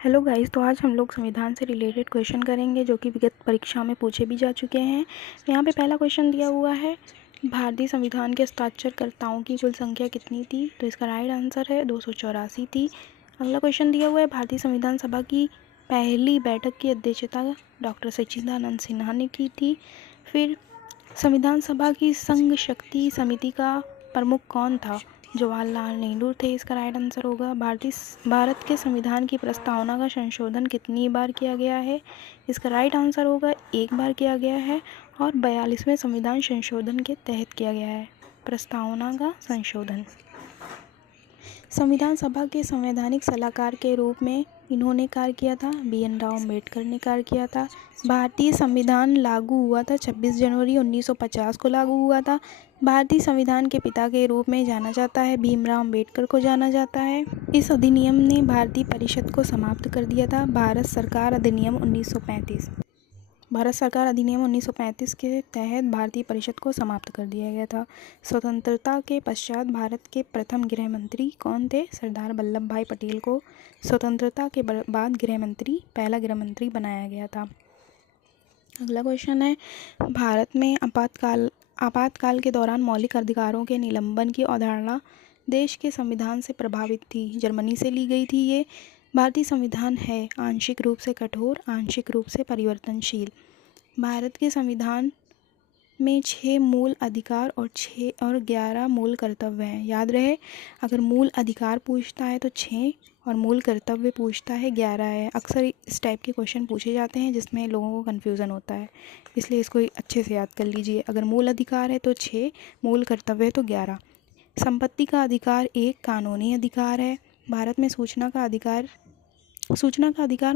Hello guys, तो आज हम लोग संविधान से रिलेटेड क्वेश्चन करेंगे जो कि विगत परीक्षा में पूछे भी जा चुके हैं। यहाँ पे पहला क्वेश्चन दिया हुआ है, भारतीय संविधान के हस्ताक्षरकर्ताओं की कुल संख्या कितनी थी? तो इसका राइट आंसर है 284 थी। अगला क्वेश्चन दिया हुआ है, भारतीय संविधान सभा की पहली बैठक की अध्यक्षता डॉक्टर सच्चिदानंद सिन्हा ने की थी। फिर संविधान सभा की संघ शक्ति समिति का प्रमुख कौन था? जवाहरलाल नेहरू थे। इसका राइट आंसर होगा भारत के संविधान की प्रस्तावना का संशोधन कितनी बार किया गया है? इसका राइट आंसर होगा एक बार किया गया है और 42वें संविधान संशोधन के तहत किया गया है प्रस्तावना का संशोधन। संविधान सभा के संवैधानिक सलाहकार के रूप में इन्होंने कार्य किया था, बी.एन. राव अम्बेडकर ने कार्य किया था। भारतीय संविधान लागू हुआ था 26 जनवरी 1950 को लागू हुआ था। भारतीय संविधान के पिता के रूप में जाना जाता है, भीमराव अम्बेडकर को जाना जाता है। इस अधिनियम ने भारतीय परिषद को समाप्त कर दिया था। भारत सरकार अधिनियम 1935 के तहत भारतीय परिषद को समाप्त कर दिया गया था। स्वतंत्रता के पश्चात भारत के प्रथम गृह मंत्री कौन थे? सरदार वल्लभ भाई पटेल को स्वतंत्रता के बाद पहला गृह मंत्री बनाया गया था। अगला क्वेश्चन है, भारत में आपातकाल के दौरान मौलिक अधिकारों के निलंबन की अवधारणा देश के संविधान से प्रभावित थी, जर्मनी से ली गई थी। ये भारतीय संविधान है आंशिक रूप से कठोर, आंशिक रूप से परिवर्तनशील। भारत के संविधान में 6 मूल अधिकार और 11 मूल कर्तव्य हैं। याद रहे, अगर मूल अधिकार पूछता है तो 6 और मूल कर्तव्य पूछता है 11 है। अक्सर इस टाइप के क्वेश्चन पूछे जाते हैं जिसमें लोगों को कन्फ्यूज़न होता है, इसलिए इसको अच्छे से याद कर लीजिए। अगर मूल अधिकार है तो 6, मूल कर्तव्य है तो 11। संपत्ति का अधिकार एक कानूनी अधिकार है। भारत में सूचना का अधिकार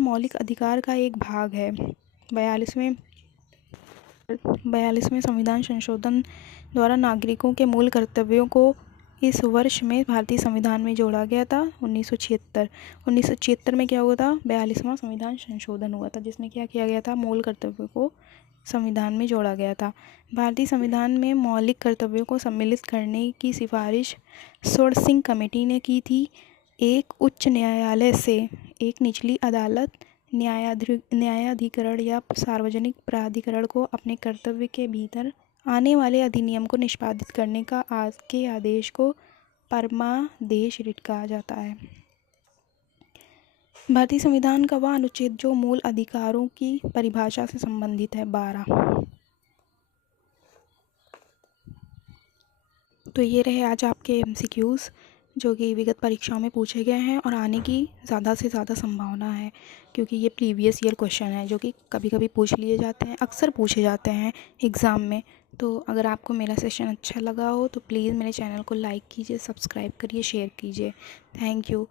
मौलिक अधिकार का एक भाग है। 42वें संविधान संशोधन द्वारा नागरिकों के मूल कर्तव्यों को इस वर्ष में भारतीय संविधान में जोड़ा गया था। 1976 में क्या हुआ था? 42वां संविधान संशोधन हुआ था, जिसमें क्या किया गया था? मूल कर्तव्यों को संविधान में जोड़ा गया था। भारतीय संविधान में मौलिक कर्तव्यों को सम्मिलित करने की सिफारिश स्वर्ण कमेटी ने की थी। एक उच्च न्यायालय से एक निचली अदालत, न्यायाधिकरण या सार्वजनिक प्राधिकरण को अपने कर्तव्य के भीतर आने वाले अधिनियम को निष्पादित करने के आदेश को परमादेश रिट कहा जाता है। भारतीय संविधान का वह अनुच्छेद जो मूल अधिकारों की परिभाषा से संबंधित है, 12। तो ये रहे आज आपके MCQs जो कि विगत परीक्षाओं में पूछे गए हैं और आने की ज़्यादा से ज़्यादा संभावना है, क्योंकि ये प्रीवियस ईयर क्वेश्चन है जो कि कभी कभी पूछ लिए जाते हैं, अक्सर पूछे जाते हैं एग्ज़ाम में। तो अगर आपको मेरा सेशन अच्छा लगा हो तो प्लीज़ मेरे चैनल को लाइक कीजिए, सब्सक्राइब करिए, शेयर कीजिए। Thank you.